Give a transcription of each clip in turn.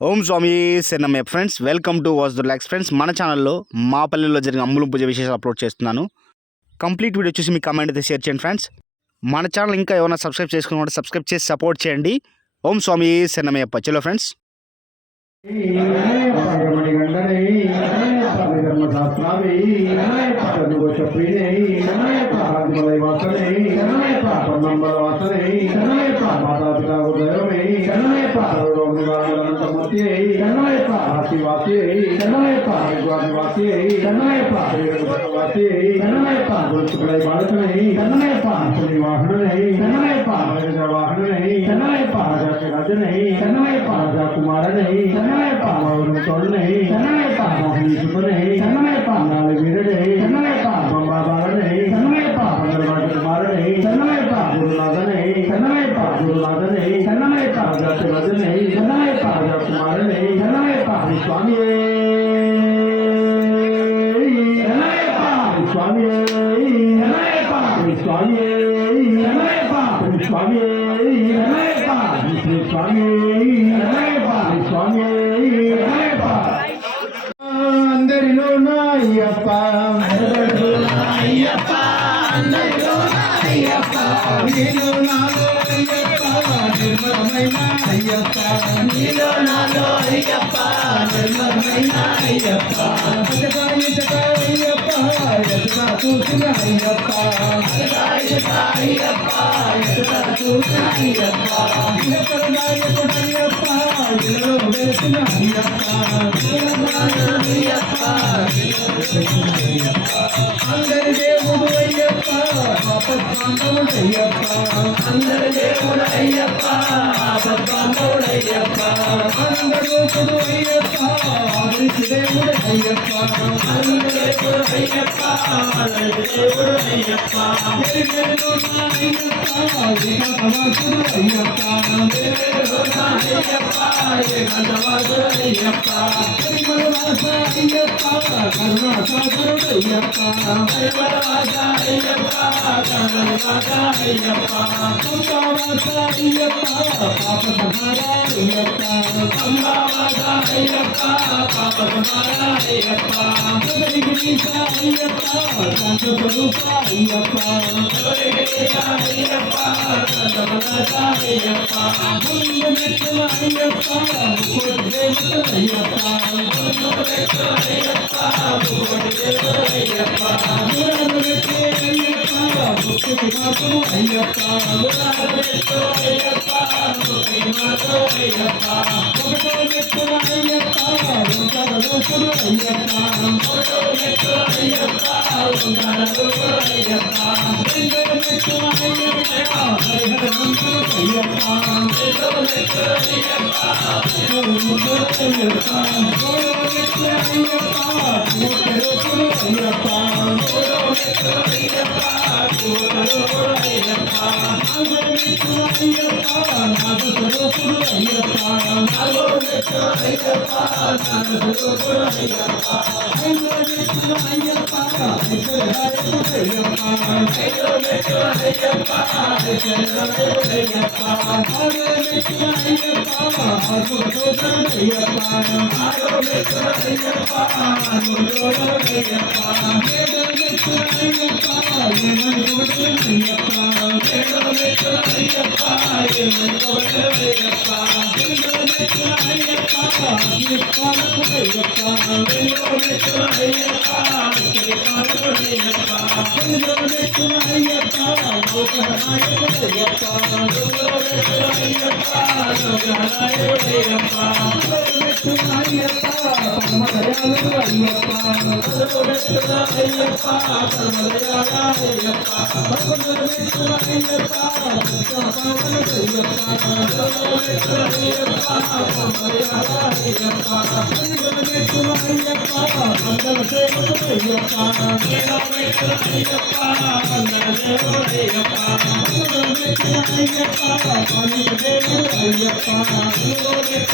ఓం స్వామి శరణమయ్య friends, welcome to వాస్ the relax friends. మన ఛానల్లో మా పల్లెల్లో జరిగిన అమ్ములు పూజ విశేషాలు అప్లోడ్ చేస్తున్నాను. కంప్లీట్ వీడియో చూసి మీ కామెంట్ అయితే షేర్ చేయండి ఫ్రెండ్స్. మన ఛానల్ ఇంకా ఏమైనా సబ్స్క్రైబ్ చేసుకున్నట్టు సబ్స్క్రైబ్ చేసి సపోర్ట్ చేయండి. ఓం స్వామి శరణమయ్యప్ప. చలో ఫ్రెండ్స్. అందరిలో నాయ్యప్ప నీలో నాలో నిర్మలమైన అయ్యప్ప నీలో నాలో అయ్యప్ప నిర్మలమైన అయ్యప్ప అయ్యప్ప ఎదుగా చూసిన అయ్యప్ప అయ్యప్ప ఎదుగా చూసిన అయ్యప్ప అయ్యప్ప ఇలో వేసిన అయ్యప్ప అందరి దేవుడు అయ్యప్ప అయ్యప్ప అందరి దేవుడు అయ్యప్ప ఆపద్బాంధవుడు అయ్యప్ప అందరూపుడు అయ్యప్ప ఆదరించి దేవుడు అయ్యప్ప అందరూపుడు అయ్యప్ప ఆదరించి దేవుడు అయ్యప్ప అయ్యప్ప అయ్యప్ప ఏకాంతవాసుడు అయ్యప్ప పరిమళవాస అయ్యప్ప కరుణాసాగరుడు అయ్యప్ప పరిమళవాస అయ్యప్ప కరుణాసాగ అయ్యప్ప అంబావాస అయ్యప్ప పాపసంహార అయ్యప్ప అంబావాస అయ్యప్ప పాపసంహార అయ్యప్ప శబరిగిరీశ అయ్యప్ప శాంతస్వరూప అయ్యప్ప శబరిగిరీశ అయ్యప్ప శాంతప్రదాస అయ్యప్ప అయ్యప్ప ముకోటి దేవత అయ్యప్ప అయ్యప్ప ముకోటి దేవత అయ్యప్ప అయ్యప్ప ముక్తి మాతము అయ్యప్ప అయ్యప్ప ముక్తి మాతము అయ్యప్ప ఒకటో మెట్టు అయ్యప్ప ఓంకారరూపుడు అయ్యప్ప ఒకటో మెట్టు అయ్యప్ప ఓంకారరూపుడు అయ్యప్ప రెండో మెట్టు అయ్యప్ప హరిహరమంతుడు అయ్యప్ప రెండో మెట్టు అయ్యప్ప మూడో అయ్యప్ప మూడో మెట్టు అయ్యప్ప మూడరూపుడు అయ్యప్ప మూడో మెట్టు అయ్యప్ప మూడరూపుడు అయ్యప్ప నాలుగో మెట్టు అయ్యప్ప నాదస్వరూపుడు అయ్యప్ప నాలుగో మెట్టు అయ్యప్ప నాదస్వరూపుడు అయ్యప్ప ఐదో మెట్టు అయ్యప్ప ఐశ్వర్యరాయకుడు అయ్యప్ప ఐదో మెట్టు అయ్యప్ప ఐశ్వర్యరాయకుడు అయ్యప్ప ఆరో మెట్టు అయ్యప్ప ఆత్మతోషుడు అయ్యప్ప ఆరో మెట్టు అయ్యప్ప ఆత్మతోషుడు అయ్యప్ప ఏడో మెట్టు అయ్యప్ప ఏమనుకోడు అయ్యప్ప ఏడో మెట్టు అయ్యప్ప ఏమనుకోడు అయ్యప్ప ఎనిమిదో మెట్టు అయ్యప్ప అగ్నిపాలకుడు అయ్యప్ప ఎనిమిదో మెట్టు అయ్యప్ప అగ్నిపాలకుడు అయ్యప్ప తొమ్మిదో మెట్టు అయ్యప్ప లోకనాయకుడు అయ్యప్ప తొమ్మిదో మెట్టు అయ్యప్ప లోకనాయకుడు అయ్యప్ప పదో మెట్టు అయ్యప్ప పరమదయాళుడు అయ్యప్ప పదో మెట్టు అయ్యప్ప పరమదయాళ అయ్యప్ప పదకొండో మెట్టు అయ్యప్ప పావనుడు అయ్యప్ప పదకొండో మెట్టు అయ్యప్ప పరమదయాళ అయ్యప్ప పన్నెండో మెట్టు అయ్యప్ప మంగళ సేవకుడు అయ్యప్ప పన్నెండో మెట్టు అయ్యప్ప మంగళ సేవకుడు అయ్యప్ప పదమూడో మెట్టు అయ్యప్ప పన్నెండు దేవుడు అయ్యప్ప పదమూడో మెట్టు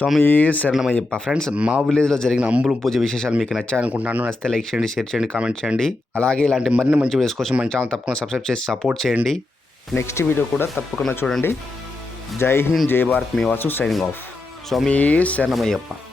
స్వామి శరణమయ్యప్ప. ఫ్రెండ్స్, మా విలేజ్లో జరిగిన అంబులు పూజ విశేషాలు మీకు నచ్చాయనుకుంటున్నాను. నచ్చితే లైక్ చేయండి, షేర్ చేయండి, కామెంట్ చేయండి. అలాగే ఇలాంటి మరిన్ని మంచి వీడియోస్ కోసం మన ఛానల్ తప్పకుండా సబ్స్క్రైబ్ చేసి సపోర్ట్ చేయండి. నెక్స్ట్ వీడియో కూడా తప్పకుండా చూడండి. జై హింద్, జై భారత్. మీ వాసు సైనింగ్ ఆఫ్. స్వామి శరణమయ్యప్ప.